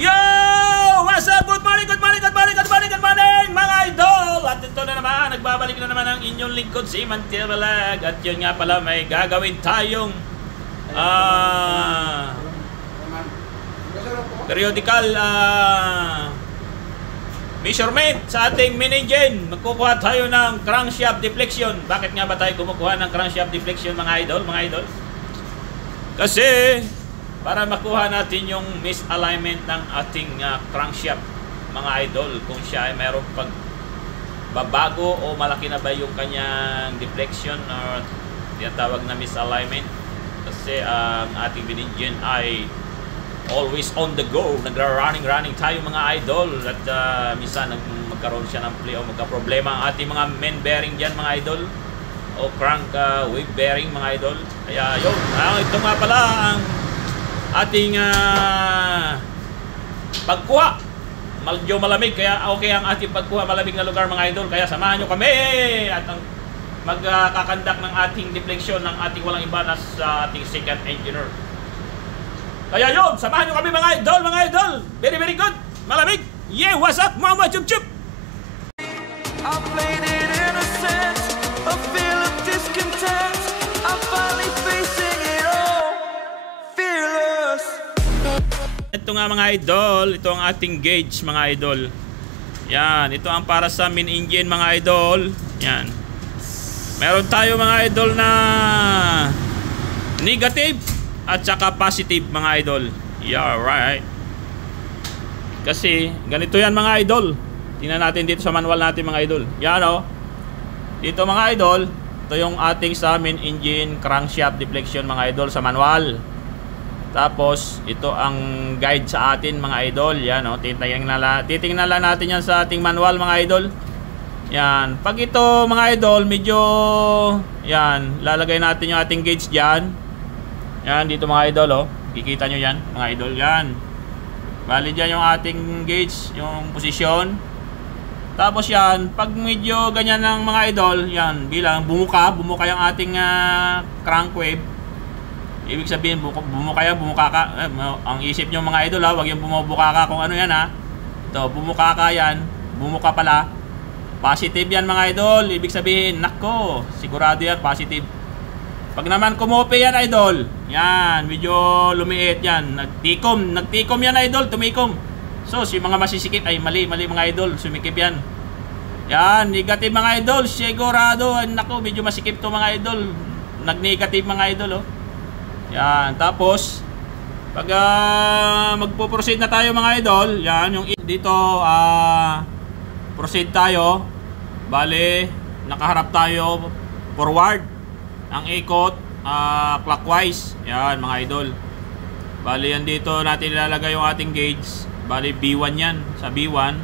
Yo! What's up? Good morning, good morning, good morning, good morning, good morning mga idol! At ito na naman, nagbabalik na naman ang inyong lingkod si Mantil Balag. At yun nga pala, may gagawin tayong periodical measurement sa ating main engine. Magkukuha tayo ng crankshaft deflection. Bakit nga ba tayo kumukuha ng crankshaft deflection mga idol? Kasi para makuha natin yung misalignment ng ating crankshaft mga idol, kung siya ay mayroong pagbabago o malaki na ba yung kanyang deflection or tinatawag na misalignment. Kasi ang ating main engine ay always on the go, nagra-running tayo mga idol. At minsan magkaroon siya ng play o magka-problema ang ating mga main bearing dyan mga idol, o crank wave bearing mga idol. Kaya yun, ito nga pala ang ating pagkuha. Medyo malamig, kaya okay ang ating pagkuha malamig na lugar mga idol. Kaya samahan nyo kami at magkakandak ng ating deflection ng ating walang iba na sa ating second engineer. Kaya yun, samahan nyo kami mga idol. Very very good, malamig. Yeah, what's up mama chup chup. I played it innocent, a feel of discontent. I'm finally facing it all, fearless. Ito nga mga idol, ito ang ating gauge mga idol. Yan, ito ang para sa main engine mga idol. Yan. Meron tayo mga idol na negative at saka positive mga idol. Yeah, right. Kasi ganito yan mga idol. Tingnan natin dito sa manual natin mga idol. Yan o. Dito mga idol, ito yung ating sa main engine crankshaft deflection mga idol sa manual. Tapos ito ang guide sa atin mga idol. Yan o. Titingnan lang natin yan sa ating manual mga idol. Yan. Pag ito mga idol, medyo yan, lalagay natin yung ating gauge dyan. Yan, dito mga idol, oh. Kikita nyo yan, mga idol, yan. Bali dyan yung ating gauge, yung posisyon. Tapos yan, pag medyo ganyan ng mga idol, yan, bilang bumuka yung ating crank wave. Ibig sabihin, bumuka ka. Ang isip nyo mga idol, ha, huwag yung bumubuka ka kung ano yan, ha. Ito, bumuka ka yan, bumuka pala. Positive yan mga idol, ibig sabihin, nako, sigurado yan, positive. Pag naman kumupi yan idol, yan, medyo lumiit yan, nagtikom yan idol, tumikom. So si mga masisikip ay mali mga idol, sumikip yan. Yan, negative mga idol, sigurado, nako, medyo masikip to mga idol, nag-negative mga idol, oh. Yan, tapos pag magpo-proceed na tayo mga idol, yan, yung dito proceed tayo. Bale, nakaharap tayo forward. Ang ikot clockwise. Yan mga idol. Bale, yan dito natin ilalagay yung ating gauge. Bale, B1 yan. Sa B1,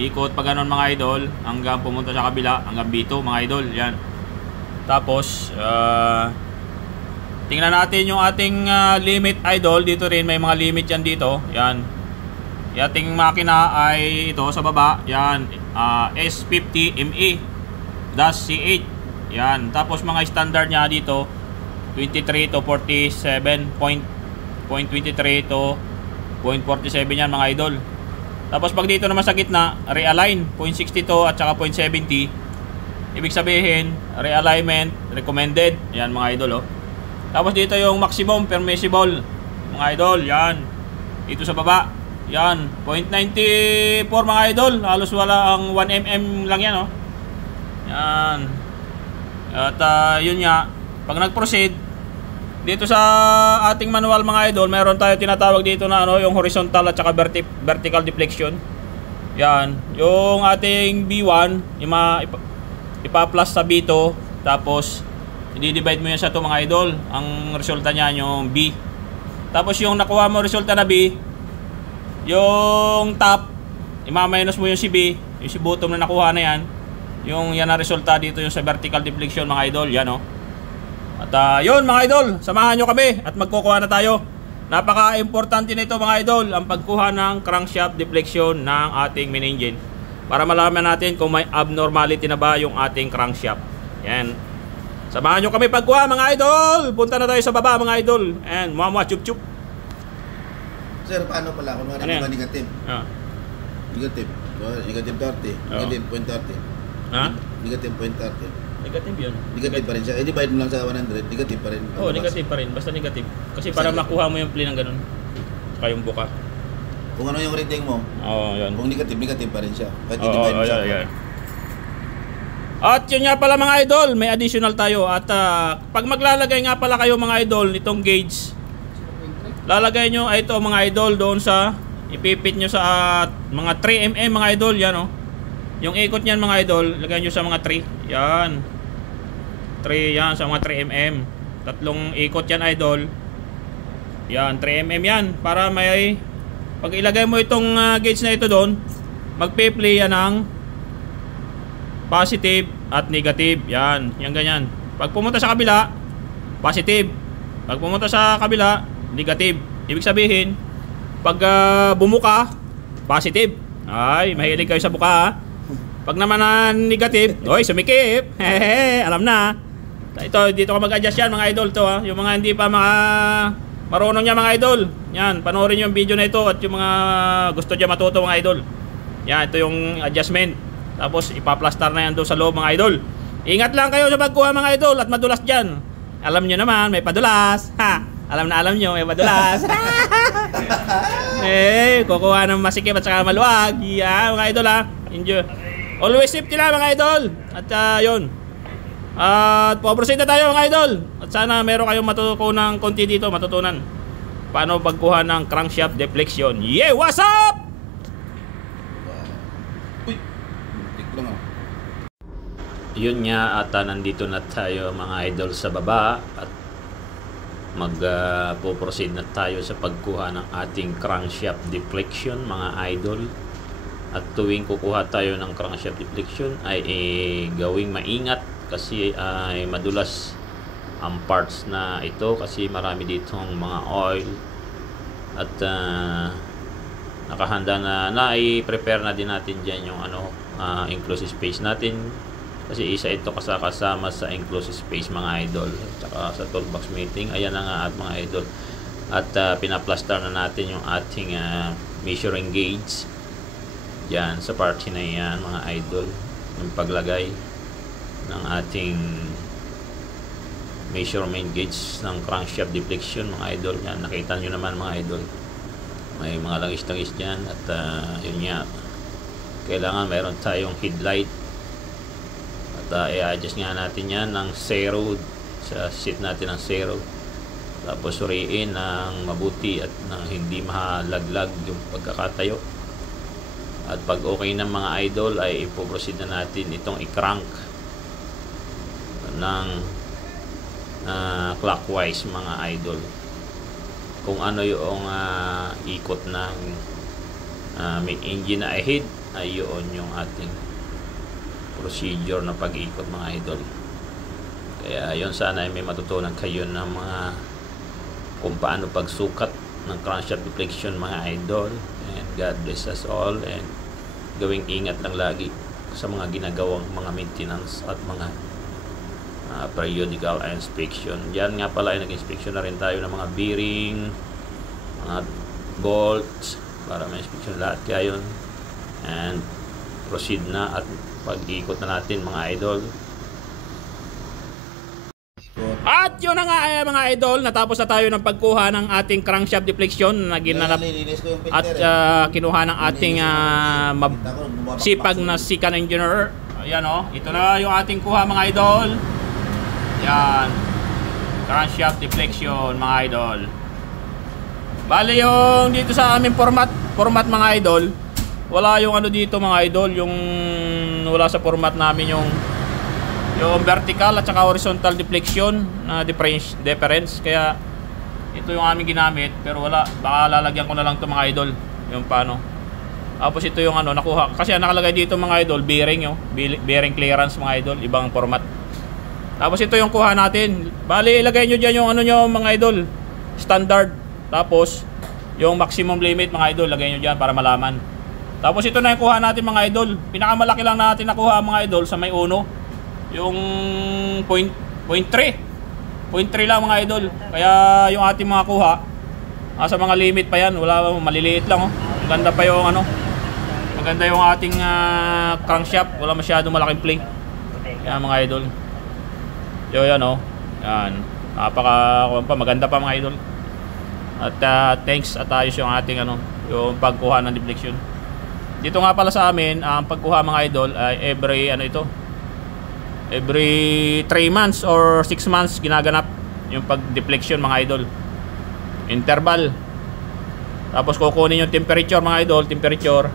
ikot pa ganon mga idol hanggang pumunta sa kabila, hanggang B2 mga idol. Yan. Tapos tingnan natin yung ating limit idol. Dito rin may mga limit yan dito. Yan. Yung ating makina ay ito sa baba. Yan, S50 ME-C8. Yan, tapos mga standard niya dito 23 to 47.23 to 0.47 yan mga idol. Tapos pag dito naman sa gitna, realign 0.62 at saka 0.70. Ibig sabihin, realignment recommended. Yan mga idol, oh. Tapos dito yung maximum permissible mga idol. Yan, dito sa baba. Yan, 0.94 mga idol. Halos wala, ang 1mm lang yan, oh. Yan. At yun nga, pag nag-proceed dito sa ating manual mga idol, meron tayo tinatawag dito na yung horizontal at saka vertical deflection. Yan, yung ating B1 ipa-plus sa B2, tapos i-divide mo yan sa 2 mga idol. Ang resulta niya yung B. Tapos yung nakuha mo resulta na B, yung top, ima-minus mo yung si B, yung si bottom na nakuha na yan. Yung yan na resulta dito yung sa vertical deflection mga idol. Yan, oh. At yun mga idol, samahan nyo kami at magkukuha na tayo. Napaka-importante nito mga idol, ang pagkuha ng crankshaft deflection ng ating main engine, para malaman natin kung may abnormality na ba yung ating crankshaft. Yan. Samahan nyo kami pagkuha mga idol. Punta na tayo sa baba mga idol. And muamua chup chup. Sir, paano pala? Kung Ano yan? negative. Ah. Negative. Negative 30. Negative 0.30. Ha? Negative 0.30. Negative yun. Negative pa rin siya. Eh, divide mo lang sa 100. Negative pa rin. Oo, negative pa rin. Basta negative. Kasi para makuha mo yung play ng ganun. Saka yung buka. Kung ano yung reading mo, Oo, yun. kung negative, negative pa rin siya. Kahit Oo, i-divide mo siya. yeah. At yun nga pala mga idol, may additional tayo. At pag maglalagay nga pala kayo mga idol nitong gauge, lalagay nyo ito mga idol doon sa, ipipit nyo sa mga 3mm mga idol. Yan o. Yung ikot nyan mga idol, lagay nyo sa mga 3. Yan. 3 yan sa mga 3mm. Tatlong ikot yan idol. Yan, 3mm yan. Para may, pag ilagay mo itong gauge na ito doon, magpe-play yan ng positive at negative. Yan, yan ganyan. Pag pumunta sa kabila, positive. Pag pumunta sa kabila, negative. Ibig sabihin, pag bumuka, positive. Ay, mahilig kayo sa buka ha. Pag naman negative, oy, sumikip. Hehehe, alam na. Ito, dito ka mag-adjust yan mga idol to ha. Yung mga hindi pa marunong niya mga idol. Yan, panoorin yung video na ito at yung mga gusto niya matuto mga idol. Yan, ito yung adjustment. Tapos ipaplastar na yan doon sa loob mga idol. Ingat lang kayo sa pagkuha mga idol at madulas dyan. Alam nyo naman, may padulas. Ha! Alam nyo, may padulas. Eh, kukuha ng masikip at saka maluwag. Yeah, mga idol ha. Enjoy. Always safety lang mga idol. At yun. At proceed na tayo mga idol. At sana meron kayong matutunan konti dito, matutunan. Paano pagkuha ng crankshaft deflection. Yeah, what's up? Yun nga at nandito na tayo mga idol sa baba at magpo-proceed na tayo sa pagkuha ng ating crankshaft deflection mga idol. At tuwing kukuha tayo ng crankshaft deflection ay gawing maingat kasi ay madulas ang parts na ito kasi marami ditong mga oil at nakahanda na i-prepare na din natin dyan yung enclosed space natin kasi isa ito kasama sa enclosed space mga idol tsaka sa toolbox meeting. Ayan na nga at mga idol at pinaplastar na natin yung ating measuring gauge yan sa party na yan mga idol, yung paglagay ng ating measurement gauge ng crankshaft deflection mga idol. Yan, nakita nyo naman mga idol, may mga langis-langis dyan at yun nga, kailangan mayroon tayong headlight at i-adjust nga natin yan ng 0 sa seat natin ng 0 tapos suriin ng mabuti at ng hindi mahalaglag yung pagkakatayo. At pag okay ng mga idol ay ipoproceed na natin itong i-crank ng clockwise mga idol. Kung ano yung ikot ng may engine na ahead ay yun yung ating procedure na pag-ikot mga idol. Kaya yun, sana ay may matutunan kayo ng mga kung paano pagsukat ng crankshaft deflection mga idol. And God bless us all and gawing ingat lang lagi sa mga ginagawang mga maintenance at mga periodical inspection. Diyan nga pala ay nag-inspection na rin tayo ng mga bearing, mga bolts para ma-inspection lahat kayo and proceed na at pag-ikot na natin mga idol. At yun na nga mga idol, natapos na tayo ng pagkuha ng ating crankshaft deflection na ginanap at kinuha ng ating sipag na sikan engineer. Ayan o, ito na yung ating kuha mga idol. Yan, crankshaft deflection mga idol. Bali yung dito sa aming format mga idol, wala yung dito mga idol, yung wala sa format namin yung vertical at saka horizontal deflection na difference. Kaya ito yung aming ginamit, pero wala, baka lalagyan ko na lang to mga idol yung paano. Tapos ito yung nakuha kasi nakalagay dito mga idol, bearing bearing clearance mga idol, ibang format. Tapos ito yung kuha natin. Bali ilagay nyo dyan yung nyo mga idol, standard. Tapos yung maximum limit mga idol, lagay nyo dyan para malaman. Tapos ito na yung kuha natin mga idol. Pinakamalaki lang natin nakuha mga idol sa may uno, yung 0.3 lang mga idol. Kaya yung ating mga kuha Sa mga limit pa yan, wala, maliliit lang oh. Maganda pa yung ano. Maganda yung ating crankshaft, wala masyadong malaking play. Yan mga idol. Yo yan oh. Yan. Maganda pa mga idol. At thanks at ayos yung ating ano, yung pagkuha ng deflection. Dito nga pala sa amin, ang pagkuha mga idol ay every 3 months or 6 months ginaganap yung pag-deflection mga idol. Interval. Tapos kukunin yung temperature mga idol, temperature.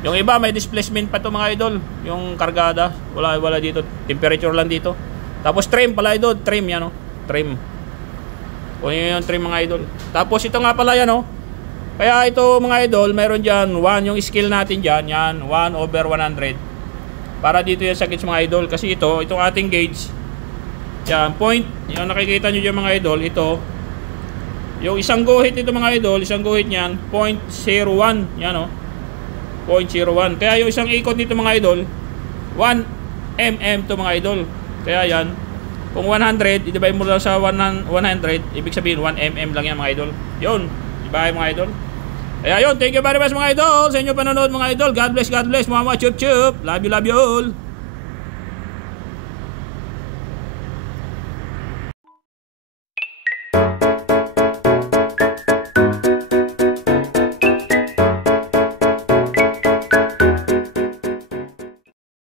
Yung iba may displacement pa to mga idol, yung kargada. Wala dito, temperature lang dito. Tapos trim pala idol, trim yan oh. Trim. Kunin yung trim mga idol. Tapos ito nga pala yan oh. Kaya ito mga idol, meron dyan 1 yung skill natin dyan, yan 1/100. Para dito yan sa gauge mga idol. Kasi itong ating gauge, yan, point, yung nakikita nyo dyan mga idol, ito, yung isang guhit nito mga idol, isang guhit nyan, 0.01, yan o, 0.01. Kaya yung isang ikot nito mga idol, 1 mm to mga idol. Kaya yan, kung 100, i-divide mo lang sa 100, ibig sabihin 1 mm lang yan mga idol. Yun, diba mga idol? Kaya yun, thank you very much mga idol sa inyo panonood mga idol. God bless, Mama Chup Chup. Love you all.